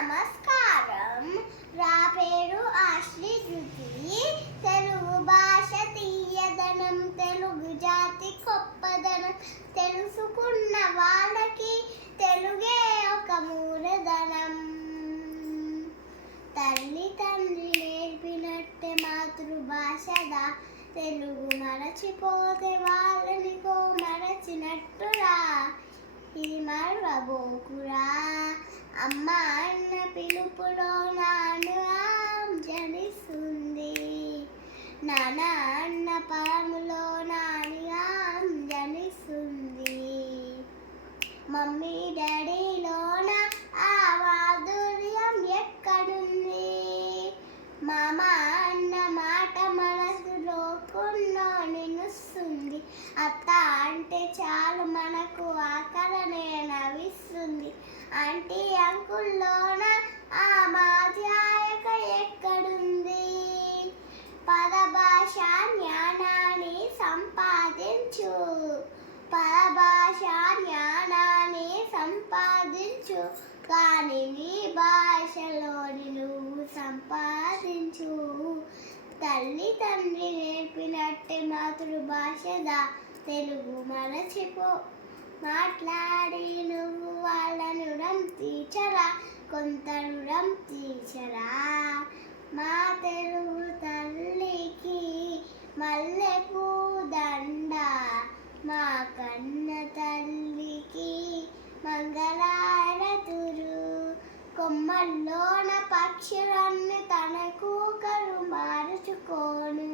నమస్కారం. నా పేరు ఆశ్రీ ధృతి. తెలుగు భాష తీయదనం, తెలుగు జాతి గొప్పదనం, తెలుసుకున్న వాళ్ళకి తెలుగే ఒక మూలధనం. తల్లి తండ్రి నేర్పినట్టే మాతృభాషదా, తెలుగు మరచిపోతే వాళ్ళనికో మరచినట్టురా. ఇది మరవబోకురా. అమ్మ అన్న పిలుపులో నాను జనిస్తుంది, నాన్న అన్న పరములో నానిగా జనిస్తుంది. మమ్మీ డాడీలోన ఆ మాధుర్యం ఎక్కడుంది? మామ అన్న మాట మనసులో కొన్నో నిలుస్తుంది. అత్త అంటే చాలు మనకు ఆకలనే నవ్విస్తుంది. ఆంటీ అంకుల్లోన ఆ మాధ్యాయక ఎక్కడుంది? పదభాష జ్ఞానాన్ని సంపాదించు, పరభాష జ్ఞానాన్ని సంపాదించు, కానీ నీ భాషలోని నువ్వు సంపాదించు. తల్లి తండ్రి నేర్పినట్టే మాతృభాషదా, తెలుగు మరచిపో మాట్లాడి నువ్వు వాళ్ళను రుణం తీర్చరా, కొంత రుణం తీర్చరా. మా తెలుగు తల్లికి మల్లెపూ దండ, మా కన్న తల్లికి మంగళారతులు. కొమ్మల్లోన పక్షులన్నీ తనకు కరు మార్చుకోను,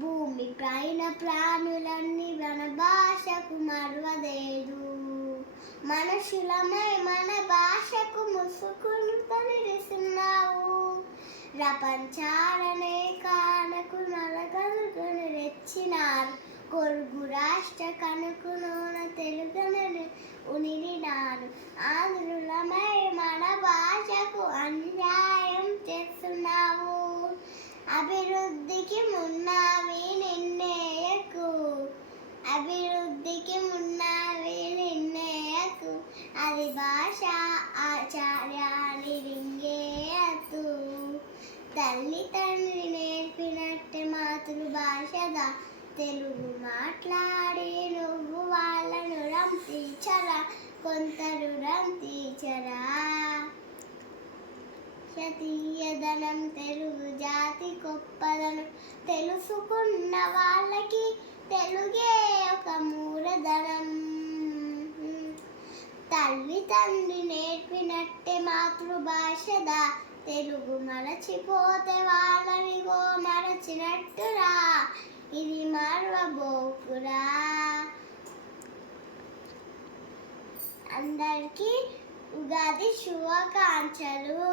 భూమి పైన ప్రాణులన్నీ మన భాషకు మరువలేదు. మనుషులమై మన భాషకు ముసుగులతో నిలిసినావు. ప్రపంచాలనే కానకు నలగలుగును రెచ్చినారు. కొరుగు రాష్ట్ర కనుకులోన తెలుగును ఉనిరినారు. ఆంధ్రులమై మన భాషకు అన్యాయం చేస్తున్నావు. అభివృద్ధికి మున్నావి నిన్నేయకు, అభివృద్ధికి మున్నావి నిన్నేయకు, అది భాష ఆచార్యాన్ని రింగేయతు. తల్లి తండ్రి నేర్పినట్టే మాతృభాషదా, తెలుగు మాట్లాడి నువ్వు వాళ్ళను రుణం తీర్చరా, కొంత రుణం తీర్చరా. తీయదనం, తెలుగు జాతి గొప్పదనం, తెలుసుకున్న వాళ్ళకి తెలుగే ఒక మూలధనం. తల్లి తండ్రి నేర్పినట్టే మాతృభాషదా, తెలుగు మరచిపోతే వాళ్ళనిగో మరచినట్టురా. ఇది మరవబోకురా. అందరికీ ఉగాది శుభాకాంక్షలు.